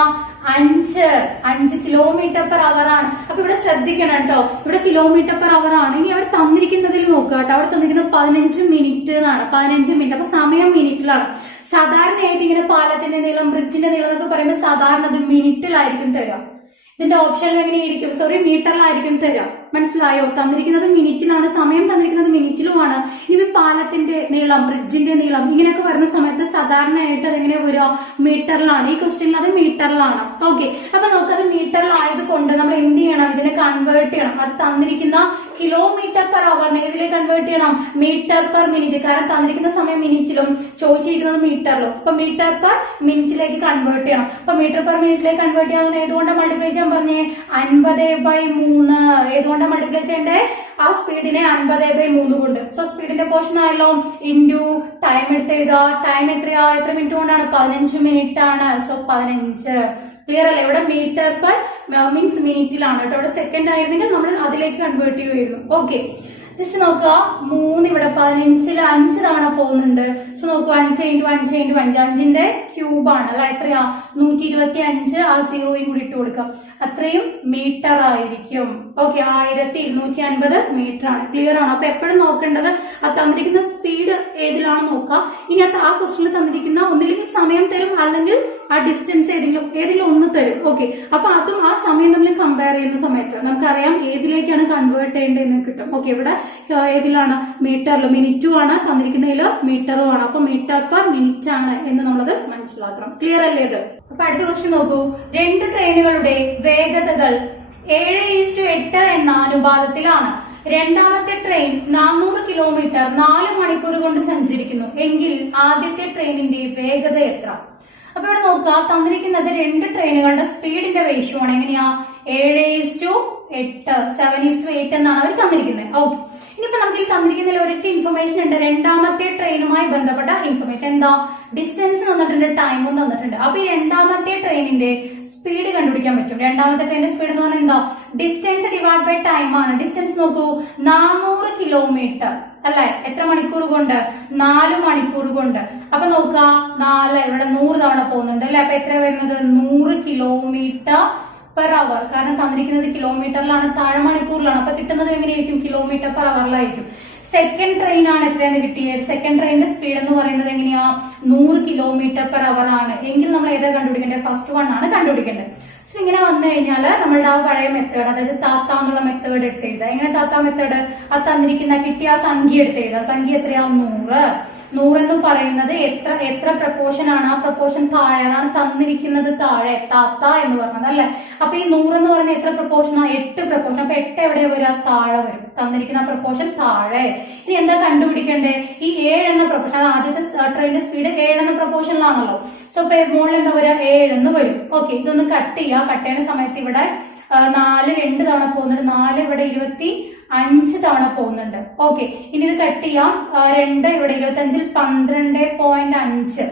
5 km/h ആണ്. അപ്പൊ ഇവിടെ ശ്രദ്ധിക്കണം കേട്ടോ, ഇവിടെ km/h ആണ്. ഇനി അവിടെ തന്നിരിക്കുന്നതിൽ നോക്കുക കേട്ടോ, അവിടെ തന്നിരിക്കുന്നത് 15 മിനിറ്റ് എന്നാണ്. 15 മിനിറ്റ്. അപ്പൊ സമയം മിനിറ്റിലാണ്. സാധാരണയായിട്ട് ഇങ്ങനെ പാലത്തിന്റെ നീളം, ബ്രിഡ്ജിന്റെ നീളം എന്നൊക്കെ പറയുമ്പോൾ സാധാരണ അത് മിനിറ്റിലായിരിക്കും തരാം. ഇതിന്റെ ഓപ്ഷനിൽ എങ്ങനെയായിരിക്കും? സോറി, മീറ്ററിലായിരിക്കും തരാം. മനസ്സിലായോ? തന്നിരിക്കുന്നത് മിനിറ്റിലാണ്, സമയം തന്നിരിക്കുന്നത് മിനിറ്റിലുമാണ്. ഇനി പാലത്തിന്റെ നീളം, ബ്രിഡ്ജിന്റെ നീളം ഇങ്ങനെയൊക്കെ വരുന്ന സമയത്ത് സാധാരണയായിട്ട് അതെങ്ങനെ വരിക? മീറ്ററിലാണ്. ഈ ക്വസ്റ്റ്യനിൽ അത് മീറ്ററിലാണ്. ഓക്കെ, അപ്പൊ നമുക്കത് മീറ്ററിലായത് കൊണ്ട് നമ്മൾ എന്ത് ചെയ്യണം? ഇതിനെ കൺവേർട്ട് ചെയ്യണം. അത് തന്നിരിക്കുന്ന km/h ഇതിലേക്ക് കൺവേർട്ട് ചെയ്യണം മീറ്റർ പെർ മിനിറ്റ്. കാരണം തന്നിരിക്കുന്ന സമയം മിനിറ്റിലും ചോദിച്ചിരിക്കുന്നത് മീറ്ററിലും. അപ്പൊ മീറ്റർ പെർ മിനിറ്റിലേക്ക് കൺവേർട്ട് ചെയ്യണം. അപ്പൊ മീറ്റർ പെർ മിനിറ്റിലേക്ക് കൺവേർട്ട് ചെയ്യാൻ ഏതുകൊണ്ടാണ് മൾട്ടിപ്ലൈ ചെയ്യാൻ പറഞ്ഞേ? 50/3. ഏതുകൊണ്ടാണ് മൾട്ടിപ്ലൈ ചെയ്യണ്ടേ? ആ സ്പീഡിനെ 50/3 കൊണ്ട്. സോ സ്പീഡിന്റെ പോർഷൻ ആയല്ലോ, ഇൻറ്റു ടൈം എടുത്ത് എഴുതാ. ടൈം എത്രയാ? എത്ര മിനിറ്റ് കൊണ്ടാണ്? 15 മിനിറ്റ് ആണ്. സോ 15. ക്ലിയർ അല്ലേ? ഇവിടെ മീറ്റർ പെർ മീൻസ് മിനിറ്റിലാണ് കേട്ടോ. ഇവിടെ സെക്കൻഡ് ആയിരുന്നെങ്കിൽ നമ്മൾ അതിലേക്ക് കൺവേർട്ട് ചെയ്യുമായിരുന്നു. ഓക്കെ, ജസ്റ്റ് നോക്കുക, 3 ഇവിടെ 15 5 തവണ പോകുന്നുണ്ട്. സോ നോക്കുക, 5 × 5 × 5 5ന്റെ ക്യൂബ് ആണ് അല്ല? എത്രയാ? 125. ആ 0യും കൂടി ഇട്ട് കൊടുക്കുക. അത്രയും മീറ്റർ ആയിരിക്കും. ഓക്കെ, 1250 മീറ്റർ ആണ്. ക്ലിയർ ആണ്? അപ്പൊ എപ്പോഴും നോക്കേണ്ടത് ആ തന്നിരിക്കുന്ന സ്പീഡ് ഏതിലാണ് നോക്കുക. ഇനി ആ ക്വസ്റ്റ്യനിൽ തന്നിരിക്കുന്ന ഒന്നില്ലെങ്കിൽ സമയം തരും, അല്ലെങ്കിൽ ആ ഡിസ്റ്റൻസ് ഏതെങ്കിലും ഒന്ന് തരും. ഓക്കെ, അപ്പൊ അതും ആ സമയം തമ്മിൽ കമ്പയർ ചെയ്യുന്ന സമയത്ത് നമുക്കറിയാം ഏതിലേക്കാണ് കൺവേർട്ട് ചെയ്യേണ്ടതെന്ന് കിട്ടും. ഓക്കെ, ഇവിടെ ഏതിലാണ്? മീറ്ററിൽ. മിനിറ്റും ആണ് തന്നിരിക്കുന്നതിൽ, മീറ്ററും ആണ്. അപ്പൊ മീറ്റർ പെർ മിനിറ്റ് ആണ് എന്ന് നമ്മളത് മനസ്സിലാക്കണം. ക്ലിയർ അല്ലേ ഇത്? അപ്പൊ അടുത്ത ക്വസ്റ്റ്യൻ നോക്കൂ, 2 ട്രെയിനുകളുടെ വേഗതകൾ 7:8 എന്ന അനുപാതത്തിലാണ്. രണ്ടാമത്തെ ട്രെയിൻ 400 കിലോമീറ്റർ 4 മണിക്കൂർ കൊണ്ട് സഞ്ചരിക്കുന്നു എങ്കിൽ ആദ്യത്തെ ട്രെയിനിന്റെ വേഗത എത്ര? അപ്പൊ ഇവിടെ നോക്കുക, തന്നിരിക്കുന്നത് 2 ട്രെയിനുകളുടെ സ്പീഡിന്റെ റേഷ്യോ ആണ്. എങ്ങനെയാ? 7:8 7:8 എന്നാണ് അവർ തന്നിരിക്കുന്നത്. ഓക്കെ, ഇനിയിപ്പോ നമുക്ക് തന്നിരിക്കുന്നതിൽ ഒരൊറ്റ ഇൻഫർമേഷൻ ഉണ്ട്, രണ്ടാമത്തെ ട്രെയിനുമായി ബന്ധപ്പെട്ട ഇൻഫർമേഷൻ. എന്താ? ഡിസ്റ്റൻസ് തന്നിട്ടുണ്ട്, ടൈമും തന്നിട്ടുണ്ട്. അപ്പൊ ഈ രണ്ടാമത്തെ ട്രെയിനിന്റെ സ്പീഡ് കണ്ടുപിടിക്കാൻ പറ്റും. രണ്ടാമത്തെ ട്രെയിനിന്റെ സ്പീഡ് എന്ന് പറഞ്ഞാൽ എന്താ? ഡിസ്റ്റൻസ് ഡിവൈഡ് ബൈ ടൈം ആണ്. ഡിസ്റ്റൻസ് നോക്കൂ, 400 കിലോമീറ്റർ അല്ലെ? എത്ര മണിക്കൂർ കൊണ്ട്? 4 മണിക്കൂർ കൊണ്ട്. അപ്പൊ നോക്കുക, 4 ഇവിടെ 100 തവണ പോകുന്നുണ്ട് അല്ലെ? അപ്പൊ എത്ര വരുന്നത്? 100 km/h. കാരണം തന്നിരിക്കുന്നത് കിലോമീറ്ററിലാണ്, താഴെ മണിക്കൂറിലാണ്. അപ്പൊ കിട്ടുന്നത് എങ്ങനെയായിരിക്കും? km/h. സെക്കൻഡ് ട്രെയിൻ ആണ് എത്രയെന്ന് കിട്ടിയത്? സെക്കൻഡ് ട്രെയിനിന്റെ സ്പീഡ് എന്ന് പറയുന്നത് എങ്ങനെയാ? 100 km/h ആണ്. എങ്കിൽ നമ്മൾ ഏതാ കണ്ടുപിടിക്കേണ്ടത്? ഫസ്റ്റ് വൺ ആണ് കണ്ടുപിടിക്കേണ്ടത്. സോ ഇങ്ങനെ വന്നു കഴിഞ്ഞാൽ നമ്മളുടെ ആ പഴയ മെത്തേഡ്, അതായത് താത്ത എന്നുള്ള മെത്തേഡ് എടുത്ത് എഴുതുക. എങ്ങനെ താത്ത മെത്തേഡ്? ആ തന്നിരിക്കുന്ന കിട്ടിയ ആ സംഖ്യ എടുത്ത് എഴുതുക. സംഖ്യ എത്രയാ? 100. 100 എന്ന് പറയുന്നത് എത്ര പ്രപ്പോർഷൻ ആണ്? ആ പ്രപ്പോർഷൻ താഴെ, അതാണ് തന്നിരിക്കുന്നത് താഴെ, താത്ത എന്ന് പറഞ്ഞത് അല്ലെ? അപ്പൊ ഈ 100 എന്ന് പറയുന്നത് എത്ര പ്രപ്പോർഷൻ? 8 പ്രപ്പോർഷൻ. അപ്പൊ 8 എവിടെ വരിക? താഴെ വരും. തന്നിരിക്കുന്ന പ്രപ്പോർഷൻ താഴെ. ഇനി എന്താ കണ്ടുപിടിക്കേണ്ടേ? ഈ 7 എന്ന പ്രപ്പോർഷൻ, അത് ആദ്യത്തെ ട്രെയിനിന്റെ സ്പീഡ് 7 എന്ന പ്രപ്പോർഷനിലാണല്ലോ. സോ മുകളിൽ എന്താ വരിക? 7 എന്ന് വരും. ഓക്കെ, ഇതൊന്ന് കട്ട് ചെയ്യുക. കട്ട് ചെയ്യുന്ന സമയത്ത് ഇവിടെ 4 2 തവണ പോകുന്നുണ്ട്. 4 ഇവിടെ 25 തവണ പോകുന്നുണ്ട്. ഓക്കെ, ഇനി ഇത് കട്ട് ചെയ്യാം. 2 ഇവിടെ 25ൽ 12.5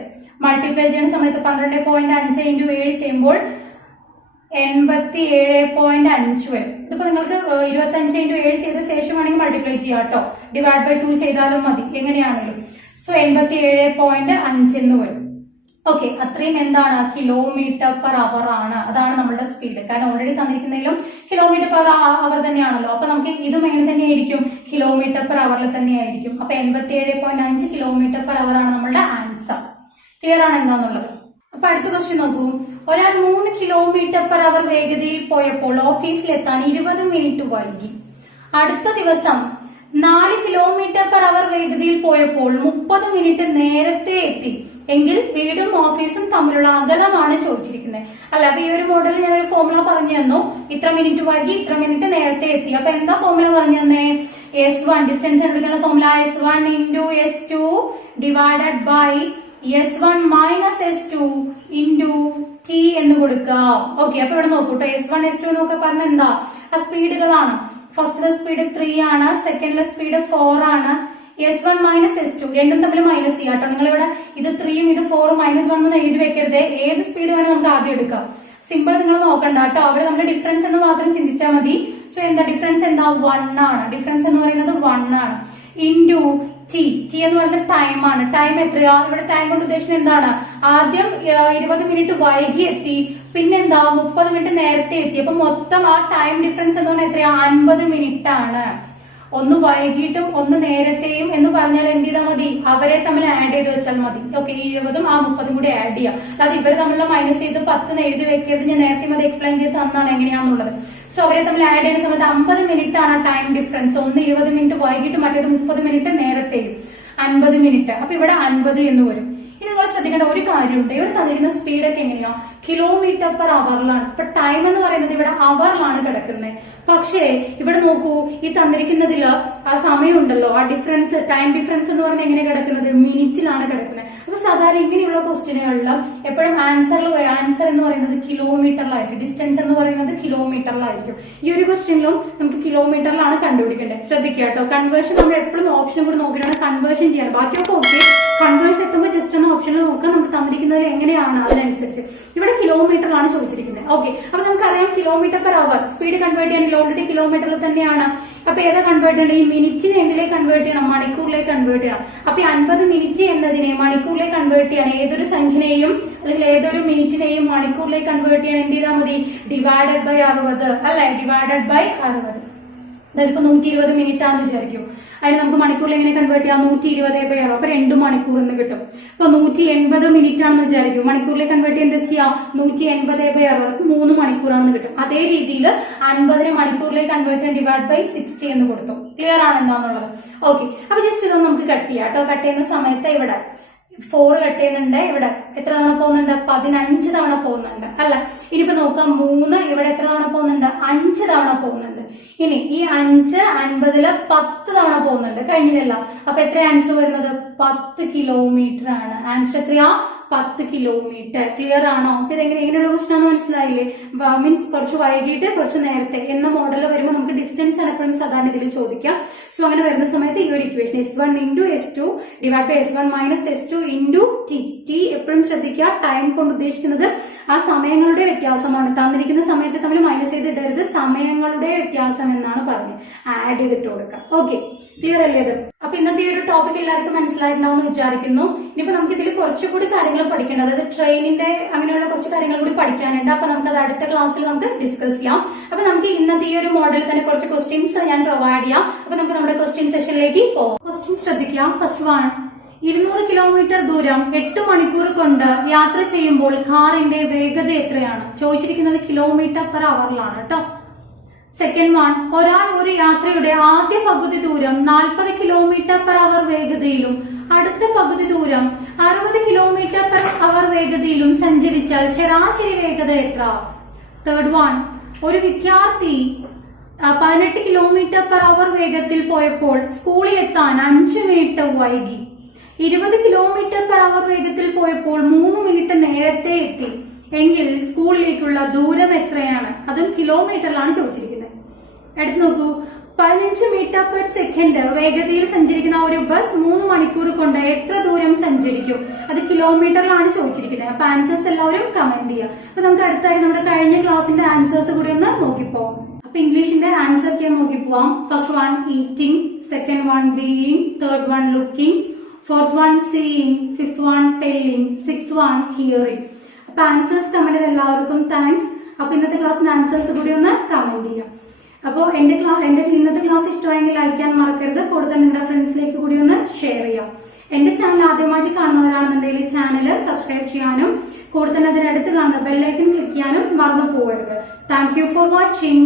മൾട്ടിപ്ലൈ ചെയ്യുന്ന സമയത്ത് 12.5 × 7 ചെയ്യുമ്പോൾ 87.5 വരും. ഇതിപ്പോ നിങ്ങൾക്ക് 25 × 7 ചെയ്ത ശേഷം വേണമെങ്കിൽ മൾട്ടിപ്ലൈ ചെയ്യാം കേട്ടോ. ഡിവൈഡ് ബൈ 2 ചെയ്താലും മതി, എങ്ങനെയാണെങ്കിലും. സോ 87.5 എന്ന് വരും. ഓക്കെ, അത്രയും എന്താണ്? km/h ആണ്. അതാണ് നമ്മുടെ സ്പീഡ്. കാരണം ഓൾറെഡി തന്നിരിക്കുന്നതിലും km/h തന്നെയാണല്ലോ. അപ്പൊ നമുക്ക് ഇതും എങ്ങനെ തന്നെയായിരിക്കും? km/h തന്നെയായിരിക്കും. അപ്പൊ 87.5 km/h ആണ് നമ്മളുടെ ആൻസർ. ക്ലിയർ ആണ് എന്താന്നുള്ളത്? അപ്പൊ അടുത്ത ക്വസ്റ്റ്യൻ നോക്കൂ, ഒരാൾ 3 km/h വേഗതയിൽ പോയപ്പോൾ ഓഫീസിലെത്താൻ 20 മിനിറ്റ് വൈകി. അടുത്ത ദിവസം 4 km/h വേഗതയിൽ പോയപ്പോൾ 30 മിനിറ്റ് നേരത്തെ എത്തി എങ്കിൽ വീടും ഓഫീസും തമ്മിലുള്ള അകലമാണ് ചോദിച്ചിരിക്കുന്നത്. അല്ല, അപ്പൊ ഈ ഒരു മോഡൽ ഞാനൊരു ഫോർമുല പറഞ്ഞു തന്നു. ഇത്ര മിനിറ്റ് വൈകി, ഇത്ര മിനിറ്റ് നേരത്തെ എത്തി. അപ്പൊ എന്താ ഫോർമുല പറഞ്ഞു തന്നേ? S1 ഡിസ്റ്റൻസ് കണ്ടുപിടിക്കുന്ന formula S1 into S2 divided by S1 minus S2 into T എന്ന് കൊടുക്കാം. ഓക്കെ, അപ്പൊ ഇവിടെ നോക്കൂട്ടോ. S1 S2 എന്നൊക്കെ പറഞ്ഞ എന്താ? ആ സ്പീഡുകളാണ്. ഫസ്റ്റിലെ സ്പീഡ് 3 ആണ്, സെക്കൻഡിലെ സ്പീഡ് 4 ആണ്. S1 മൈനസ് S2 രണ്ടും തമ്മിൽ മൈനസ് ചെയ്യാം കേട്ടോ. നിങ്ങൾ ഇവിടെ ഇത് 3ഉം ഇത് 4ഉം -1 എന്ന് എഴുതി വെക്കരുത്. ഏത് സ്പീഡ് വേണം നമുക്ക് ആദ്യം എടുക്കാം. സിമ്പിൾ നിങ്ങൾ നോക്കണ്ട കേട്ടോ. അവിടെ നമ്മുടെ ഡിഫറൻസ് എന്ന് മാത്രം ചിന്തിച്ചാൽ മതി. സോ എന്താ ഡിഫറൻസ്? എന്താ? 1 ആണ്. ഡിഫറൻസ് എന്ന് പറയുന്നത് 1 ആണ്. Into T. ടി എന്ന് പറയുന്നത് ടൈം ആണ്. ടൈം എത്രയാ? ഇവിടെ ടൈം കൊണ്ട് ഉദ്ദേശിക്കുന്നത് എന്താണ്? ആദ്യം 20 മിനിറ്റ് വൈകി എത്തി, പിന്നെന്താ 30 മിനിറ്റ് നേരത്തെ എത്തി. അപ്പൊ മൊത്തം ആ ടൈം ഡിഫറൻസ് എന്ന് പറഞ്ഞാൽ എത്രയാ? 50 മിനിറ്റ് ആണ്. ഒന്ന് വൈകിട്ടും ഒന്ന് നേരത്തെയും എന്ന് പറഞ്ഞാൽ എന്ത് ചെയ്താൽ മതി? അവരെ തമ്മിൽ ആഡ് ചെയ്ത് വെച്ചാൽ മതി. ഓക്കെ, 20ഉം ആ 30ഉം കൂടി ആഡ് ചെയ്യാം. അല്ലാതെ ഇവർ തമ്മിലുള്ള മൈനസ് ചെയ്ത് 10 എഴുതി വെക്കരുത്. ഞാൻ നേരത്തെ അത് എക്സ്പ്ലെയിൻ ചെയ്ത് തന്നാണ് എങ്ങനെയാണെന്നുള്ളത്. സോ അവരെ തമ്മിൽ ആഡ് ചെയ്യുന്ന സമയത്ത് 50 മിനിറ്റ് ആണ് ടൈം ഡിഫറൻസ്. ഒന്ന് 20 മിനിറ്റ് വൈകിട്ട്, മറ്റേത് 30 മിനിറ്റ് നേരത്തെയും. 50 മിനിറ്റ്. അപ്പൊ ഇവിടെ 50 എന്ന് വരും. ഇനി നിങ്ങൾ ശ്രദ്ധിക്കേണ്ട ഒരു കാര്യമുണ്ട്. ഇവിടെ തന്നിരിക്കുന്ന സ്പീഡൊക്കെ എങ്ങനെയാ? km/h. ഇപ്പൊ ടൈം എന്ന് പറയുന്നത് ഇവിടെ അവറിലാണ് കിടക്കുന്നത്. പക്ഷേ ഇവിടെ നോക്കൂ, ഈ തന്നിരിക്കുന്നതിൽ ആ സമയം ഉണ്ടല്ലോ, ആ ഡിഫറൻസ്, ടൈം ഡിഫറൻസ് എന്ന് പറഞ്ഞാൽ എങ്ങനെ കിടക്കുന്നത്? മിനിറ്റിലാണ് കിടക്കുന്നത്. അപ്പൊ സാധാരണ ഇങ്ങനെയുള്ള ക്വസ്റ്റ്യനുകളിൽ എപ്പോഴും ആൻസർ എന്ന് പറയുന്നത് കിലോമീറ്ററിലായിരിക്കും. ഡിസ്റ്റൻസ് എന്ന് പറയുന്നത് കിലോമീറ്ററിലായിരിക്കും. ഈ ഒരു ക്വസ്റ്റ്യനിലും നമുക്ക് കിലോമീറ്ററിലാണ് കണ്ടുപിടിക്കേണ്ടത്. ശ്രദ്ധിക്കുക കേട്ടോ. കൺവേർഷൻ നമ്മൾ എപ്പോഴും ഓപ്ഷനും കൂടി നോക്കിയിട്ടാണ് കൺവേർഷൻ ചെയ്യണം. ബാക്കിയൊക്കെ ഓക്കെ. കൺവേർഷൻ എത്തുമ്പോൾ ജസ്റ്റ് ഒന്ന് ഓപ്ഷനിൽ നോക്കുക, നമുക്ക് തന്നിരിക്കുന്നതിൽ എങ്ങനെയാണ് അതിനനുസരിച്ച്. ഇവിടെ കിലോമീറ്ററിലാണ് ചോദിച്ചിരിക്കുന്നത്. ഓക്കെ, അപ്പൊ നമുക്കറിയാം km/h സ്പീഡ് കൺവേർട്ട് ചെയ്യാൻ ഓൾറെഡി കിലോമീറ്ററിൽ തന്നെയാണ്. അപ്പൊ ഏതാ കൺവേർട്ട് ചെയ്യണം? ഈ മിനിറ്റിനെ എന്തിലേക്ക് കൺവേർട്ട് ചെയ്യണം? മണിക്കൂറിലേക്ക് കൺവേർട്ട് ചെയ്യണം. അപ്പൊ 50 മിനിറ്റ് എന്നതിനെ മണിക്കൂറിലേക്ക് കൺവേർട്ട് ചെയ്യാൻ ഏതൊരു സംഖ്യനെയും അല്ലെങ്കിൽ ഏതൊരു മിനിറ്റിനെയും മണിക്കൂറിലേക്ക് കൺവേർട്ട് ചെയ്യാൻ എന്ത് ചെയ്താൽ മതി? ഡിവൈഡഡ് ബൈ 60 അല്ലെ? Divided by 60. അതായത് ഇപ്പൊ 120 മിനിറ്റ് ആണെന്ന് വിചാരിക്കും. അതിന് നമുക്ക് മണിക്കൂറിൽ എങ്ങനെ കൺവേർട്ട് ചെയ്യാം? 120/60. അപ്പൊ 2 മണിക്കൂർ എന്ന് കിട്ടും. അപ്പൊ 180 മിനിറ്റ് ആണെന്ന് വിചാരിക്കും. മണിക്കൂറിലേക്ക് കൺവേർട്ട് ചെയ്യാൻ എന്താ ചെയ്യാം? 180/60. 3 മണിക്കൂറാണെന്ന് കിട്ടും. അതേ രീതിയിൽ 50 മണിക്കൂറിലേക്ക് കൺവേർട്ട് ചെയ്യാൻ ഡിവൈഡ് ബൈ 60 എന്ന് കൊടുത്തു. ക്ലിയർ ആണ് എന്താന്നുള്ളത്? ഓക്കെ, അപ്പൊ ജസ്റ്റ് ഇതൊന്ന് നമുക്ക് കട്ട് ചെയ്യാം കേട്ടോ. കട്ട് ചെയ്യുന്ന സമയത്ത് ഇവിടെ 4 കട്ട് ചെയ്യുന്നുണ്ട്. ഇവിടെ എത്ര തവണ പോകുന്നുണ്ട്? 15 തവണ പോകുന്നുണ്ട് അല്ല. ഇനിയിപ്പോ നോക്കാം, 3 ഇവിടെ എത്ര തവണ പോകുന്നുണ്ട്? 5 തവണ പോകുന്നുണ്ട്. ഇനി ഈ 5 50ല് 10 തവണ പോകുന്നുണ്ട്. കഴിഞ്ഞില്ല. അപ്പൊ എത്ര ആൻസർ വരുന്നത്? 10 കിലോമീറ്റർ ആണ്. ആൻസർ എത്രയാ? 10 കിലോമീറ്റർ. ക്ലിയർ ആണോ? ഇതെങ്ങനെ എങ്ങനെയുള്ള ക്വസ്റ്റൻ ആണെന്ന് മനസ്സിലായില്ലേ? മീൻസ് കുറച്ച് വൈകിട്ട് കുറച്ച് നേരത്തെ എന്ന മോഡലിൽ വരുമ്പോൾ നമുക്ക് ഡിസ്റ്റൻസ് ആണ് എപ്പോഴും സാധാരണ ഇതിൽ ചോദിക്കാം. സോ അങ്ങനെ വരുന്ന സമയത്ത് ഈ ഒരു equation S1 into S2 divide by S1 minus S2 into T. T എപ്പോഴും ശ്രദ്ധിക്കുക. ടൈം കൊണ്ട് ഉദ്ദേശിക്കുന്നത് ആ സമയങ്ങളുടെ വ്യത്യാസമാണ്. തന്നിരിക്കുന്ന സമയത്ത് തമ്മിൽ മൈനസ് ചെയ്തിടരുത്. സമയങ്ങളുടെ വ്യത്യാസം എന്നാണ് പറഞ്ഞത്. ആഡ് ചെയ്തിട്ട് കൊടുക്കാം. ഓക്കെ, ക്ലിയർ അല്ലേ ഇത്? അപ്പൊ ഇന്നത്തെ ഈ ഒരു ടോപ്പിക് എല്ലാവർക്കും മനസ്സിലായിട്ടുണ്ടാവും എന്ന് വിചാരിക്കുന്നു. ഇനിയിപ്പോ നമുക്ക് ഇതിൽ കുറച്ചുകൂടി കാര്യങ്ങൾ പഠിക്കേണ്ടത്, അതായത് ട്രെയിനിന്റെ അങ്ങനെയുള്ള കുറച്ച് കാര്യങ്ങൾ കൂടി പഠിക്കാനുണ്ട്. അപ്പൊ നമുക്കത് അടുത്ത ക്ലാസ്സിൽ നമുക്ക് ഡിസ്കസ് ചെയ്യാം. അപ്പൊ നമുക്ക് ഇന്നത്തെ ഈ ഒരു മോഡലിൽ തന്നെ കുറച്ച് ക്വസ്റ്റ്യൻസ് ഞാൻ പ്രൊവൈഡ് ചെയ്യാം. അപ്പൊ നമുക്ക് നമ്മുടെ ക്വസ്റ്റ്യൻ സെഷനിലേക്ക് പോകാം. ക്വസ്റ്റ്യൻ ശ്രദ്ധിക്കാം. ഫസ്റ്റ് വൺ, 200 കിലോമീറ്റർ ദൂരം 8 മണിക്കൂർ കൊണ്ട് യാത്ര ചെയ്യുമ്പോൾ കാറിന്റെ വേഗത എത്രയാണ്? ചോദിച്ചിരിക്കുന്നത് km/h കേട്ടോ. സെക്കൻഡ് വൺ, ഒരാൾ ഒരു യാത്രയുടെ ആദ്യ പകുതി ദൂരം 40 km/h വേഗതയിലും അടുത്ത പകുതി ദൂരം 60 km/h വേഗതയിലും സഞ്ചരിച്ചാൽ ശരാശരി വേഗത എത്ര? തേർഡ് വൺ, ഒരു വിദ്യാർത്ഥി 18 km/h വേഗത്തിൽ പോയപ്പോൾ സ്കൂളിൽ എത്താൻ 5 മിനിറ്റ് വൈകി. 20 km/h വേഗത്തിൽ പോയപ്പോൾ 3 മിനിറ്റ് നേരത്തെ എത്തി എങ്കിൽ സ്കൂളിലേക്കുള്ള ദൂരം എത്രയാണ്? അതും കിലോമീറ്ററിലാണ് ചോദിച്ചിരിക്കുന്നത്. എടുത്തു നോക്കൂ. 15 മീറ്റർ പെർ സെക്കൻഡ് വേഗതയിൽ സഞ്ചരിക്കുന്ന ഒരു ബസ് 3 മണിക്കൂർ കൊണ്ട് എത്ര ദൂരം സഞ്ചരിക്കും? അത് കിലോമീറ്ററിലാണ് ചോദിച്ചിരിക്കുന്നത്. അപ്പൊ ആൻസേഴ്സ് എല്ലാവരും കമന്റ് ചെയ്യാം. അപ്പൊ നമുക്ക് അടുത്തായി നമ്മുടെ കഴിഞ്ഞ ക്ലാസിന്റെ ആൻസേഴ്സ് കൂടി ഒന്ന് നോക്കിപ്പോവാം. അപ്പൊ ഇംഗ്ലീഷിന്റെ ആൻസർ ഒക്കെ നോക്കിപ്പോവാം. First one eating, second one being, third one looking, fourth one seeing, fifth one telling, sixth one hearing. അപ്പൊ ആൻസേഴ്സ് കമന്റ് ചെയ്ത എല്ലാവർക്കും താങ്ക്സ്. അപ്പൊ ഇന്നത്തെ ക്ലാസ്സിന്റെ ആൻസേഴ്സ് കൂടി ഒന്ന് കമന്റ് ചെയ്യാം. അപ്പോൾ എന്റെ ഇന്നത്തെ ക്ലാസ് ഇഷ്ടമായെങ്കിൽ ലൈക്ക് ചെയ്യാൻ മറക്കരുത്. കൂടുതൽ നിങ്ങളുടെ ഫ്രണ്ട്സിലേക്ക് കൂടി ഒന്ന് ഷെയർ ചെയ്യാം. എന്റെ ചാനൽ ആദ്യമായിട്ട് കാണുന്നവരാണെന്നുണ്ടെങ്കിൽ ചാനൽ സബ്സ്ക്രൈബ് ചെയ്യാനും കൂടെ തന്നെ അതിനടുത്ത് കാണുന്ന ബെല്ലൈക്കൺ ക്ലിക്ക് ചെയ്യാനും മറന്നു പോകരുത്. Thank you for watching.